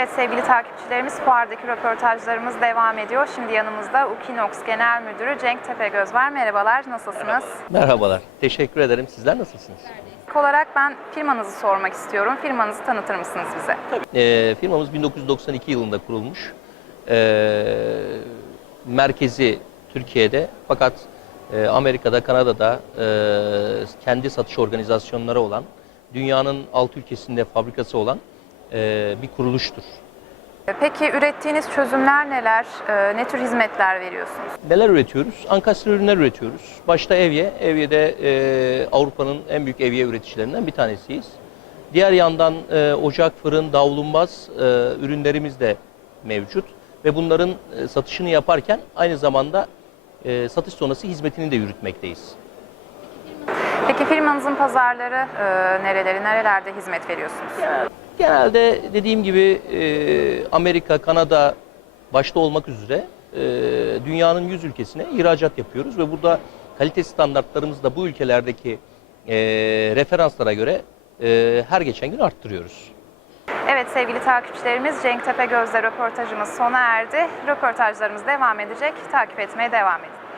Evet sevgili takipçilerimiz fuardaki röportajlarımız devam ediyor. Şimdi yanımızda Ukinox Genel Müdürü Cenk Tepegöz var. Merhabalar, nasılsınız? Merhabalar. Teşekkür ederim. Sizler nasılsınız? İlk olarak ben firmanızı sormak istiyorum. Firmanızı tanıtır mısınız bize? Ee, firmamız 1992 yılında kurulmuş. Ee, merkezi Türkiye'de fakat e, Amerika'da, Kanada'da e, kendi satış organizasyonları olan, dünyanın alt ülkesinde fabrikası olan e, bir kuruluştur. Peki ürettiğiniz çözümler neler? Ee, Ne tür hizmetler veriyorsunuz? Neler üretiyoruz? Ankastre ürünler üretiyoruz. Başta Evye. Evye'de e, Avrupa'nın en büyük evye üreticilerinden bir tanesiyiz. Diğer yandan e, ocak, fırın, davlumbaz e, ürünlerimiz de mevcut. Ve bunların e, satışını yaparken aynı zamanda e, satış sonrası hizmetini de yürütmekteyiz. Peki firmanızın pazarları e, nereleri, nerelerde hizmet veriyorsunuz? Genelde dediğim gibi e, Amerika, Kanada başta olmak üzere e, dünyanın 100 ülkesine ihracat yapıyoruz ve burada kalite standartlarımızı da bu ülkelerdeki e, referanslara göre e, her geçen gün arttırıyoruz. Evet sevgili takipçilerimiz Cenk Tepegöz'le röportajımız sona erdi. Röportajlarımız devam edecek. Takip etmeye devam edin.